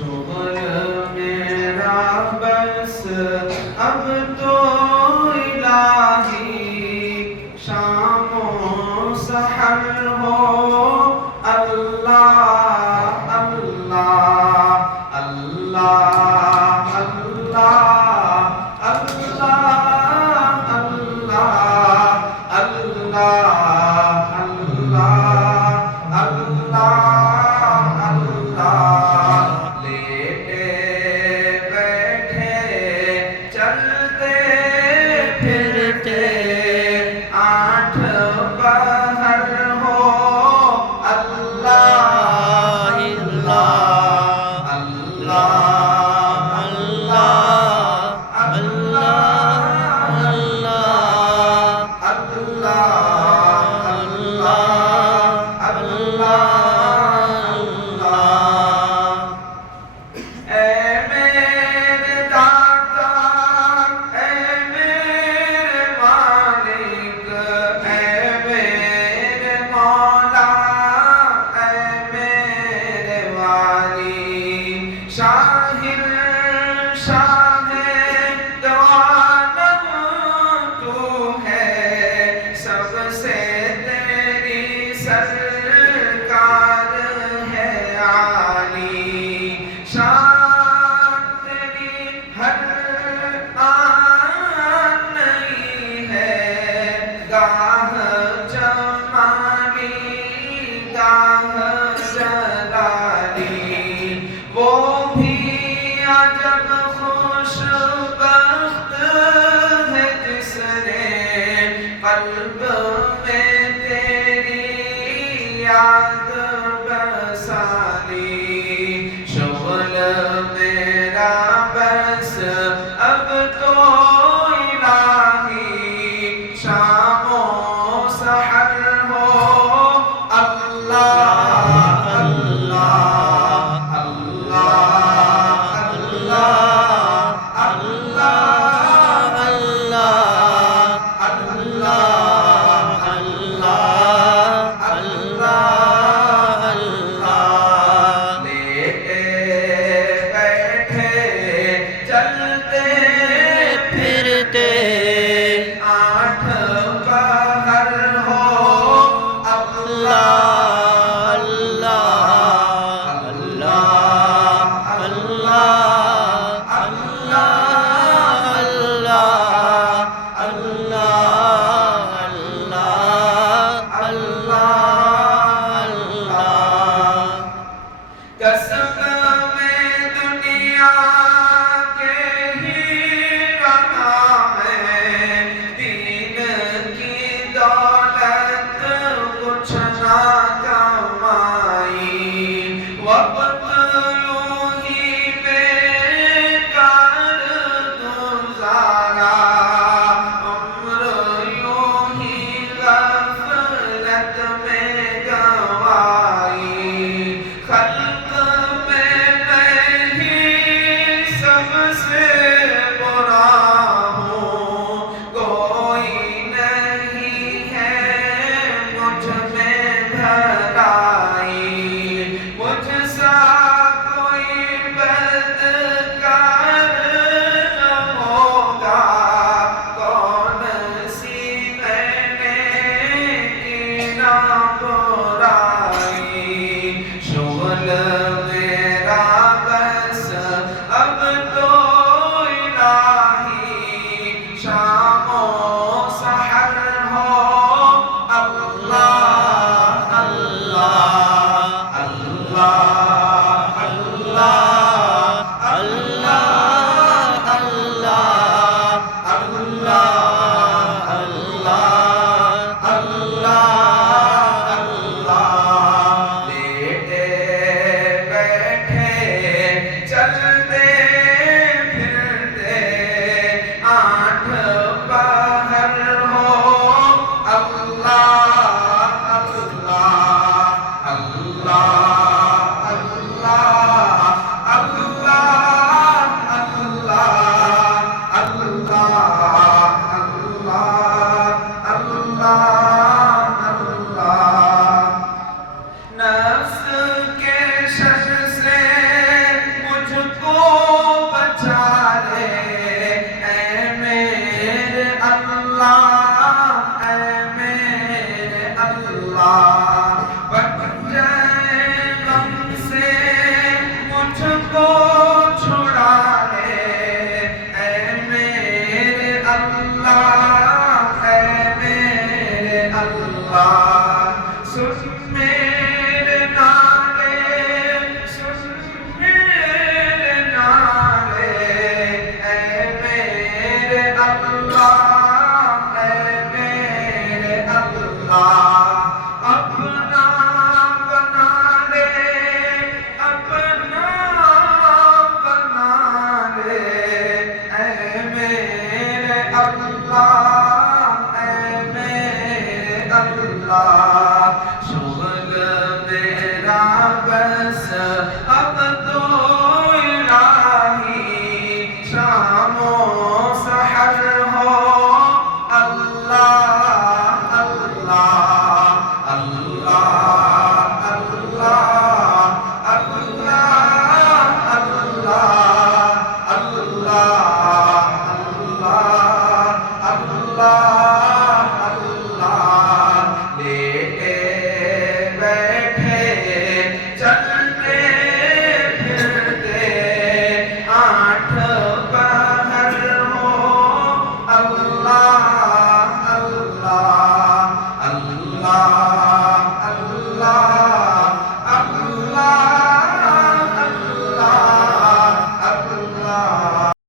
شغل میرا بس اب تو الہی شام و سحر ہو اللہ اللہ اللہ اللہ اللہ اللہ اللہ اللہ اللہ لیٹے بیٹھے چلتے پھرتے آٹھ پہر ہو اللہ اللہ اللہ اللہ اللہ اللہ اے میرے داتا اے میرے مالک اے میرے مولا اے میرے والی شاہر شاہ دو عالم تو ہے سب سے تیری سرکار ہے عالی شان تیری ہر آن نہیں ہے گاہ جمالی گاہ جلالی وہ بھی عجب خوش بخت ہے جس نے قلب میں تیری یاد بسالی شغل میرا بس اب تو الہی شام و سحر ہو اللہ اللہ اللہ اللہ اللہ اللہ لیٹے بیٹھے چلتے پھرتے آٹھ پہر ہو اللہ اللہ اللہ اللہ اللہ کسب میں دنیا کے ہی رہا میں دین کی دولت کچھ نہ کمائی وقت یوں ہی بیکار گزارا عمر یوں ہی غفلت میں گنوائی خلق بس اب تو الہی شام و سحر ہو اللہ اللہ اللہ